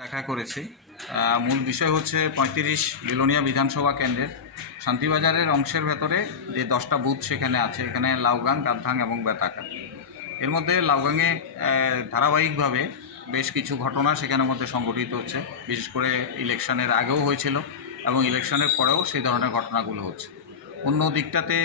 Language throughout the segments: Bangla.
দেখা করেছি। মূল বিষয় হচ্ছে ৩৫ বিলোনিয়া বিধানসভা কেন্দ্রের শান্তিবাজারের অংশের ভেতরে যে 10টা বুথ সেখানে আছে, এখানে লাউগাং, গাদ্ধাং এবং বেতাকা। এর মধ্যে লাউগাংয়ে ধারাবাহিকভাবে বেশ কিছু ঘটনা সেখানের মধ্যে সংঘটিত হচ্ছে। বিশেষ করে ইলেকশনের আগেও হয়েছিল এবং ইলেকশনের পরেও সেই ধরনের ঘটনাগুলো হচ্ছে। অন্য দিকটাতে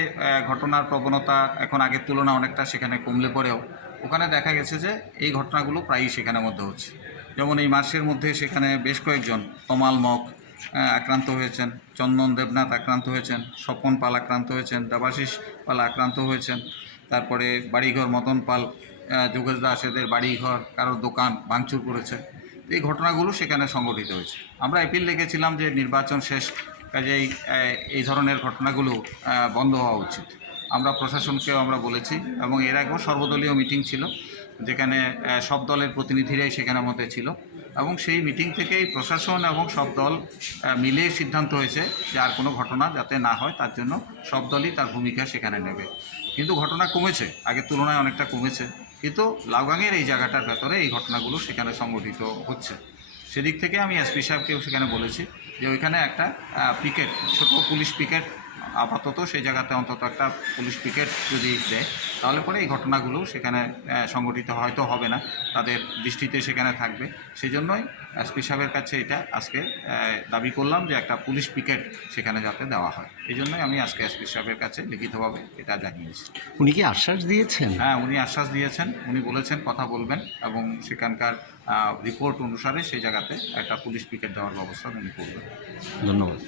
ঘটনার প্রবণতা এখন আগের তুলনায় অনেকটা সেখানে কমলে পড়েও ওখানে দেখা গেছে যে এই ঘটনাগুলো প্রায়ই সেখানের মধ্যে হচ্ছে। যেমন এই মাসের মধ্যে সেখানে বেশ কয়েকজন তমাল মগ আক্রান্ত হয়েছেন, চন্দন দেবনাথ আক্রান্ত হয়েছেন, স্বপন পাল আক্রান্ত হয়েছেন, দেবাশিস পাল আক্রান্ত হয়েছেন। তারপরে বাড়িঘর মদন পাল, যোগেশ দাস এদের বাড়িঘর, কারোর দোকান ভাঙচুর করেছে। এই ঘটনাগুলো সেখানে সংঘটিত হয়েছে। আমরা অ্যাপিল রেখেছিলাম যে নির্বাচন শেষ, কাজেই এই ধরনের ঘটনাগুলো বন্ধ হওয়া উচিত। আমরা প্রশাসনকেও আমরা বলেছি এবং এর আগেও সর্বদলীয় মিটিং ছিল, যেখানে সব দলের প্রতিনিধিরাই সেখানের মধ্যে ছিল এবং সেই মিটিং থেকেই প্রশাসন এবং সব দল মিলে সিদ্ধান্ত হয়েছে যে আর কোনো ঘটনা যাতে না হয় তার জন্য সব দলই তার ভূমিকা সেখানে নেবে। কিন্তু ঘটনা কমেছে, আগের তুলনায় অনেকটা কমেছে, কিন্তু লাউগাংয়ের এই জায়গাটার ভেতরে এই ঘটনাগুলো সেখানে সংঘটিত হচ্ছে। সেদিক থেকে আমি এসপি সাহেবকেও সেখানে বলেছি যে ওইখানে একটা পিকেট, ছোটো পুলিশ পিকেট আপাতত সেই জায়গাতে অন্তত একটা পুলিশ পিকেট যদি দেয় তাহলে পরে এই ঘটনাগুলো সেখানে সংগঠিত হয়তো হবে না, তাদের দৃষ্টিতে সেখানে থাকবে। সেই জন্যই এসপি সাহেবের কাছে এটা আজকে দাবি করলাম যে একটা পুলিশ পিকেট সেখানে যাতে দেওয়া হয়। এই জন্যই আমি আজকে এসপি সাহেবের কাছে লিখিতভাবে এটা জানিয়েছি। উনি কি আশ্বাস দিয়েছেন? হ্যাঁ, উনি আশ্বাস দিয়েছেন, উনি বলেছেন কথা বলবেন এবং সেখানকার রিপোর্ট অনুসারে সেই জায়গাতে একটা পুলিশ পিকেট দেওয়ার ব্যবস্থা উনি করবেন। ধন্যবাদ।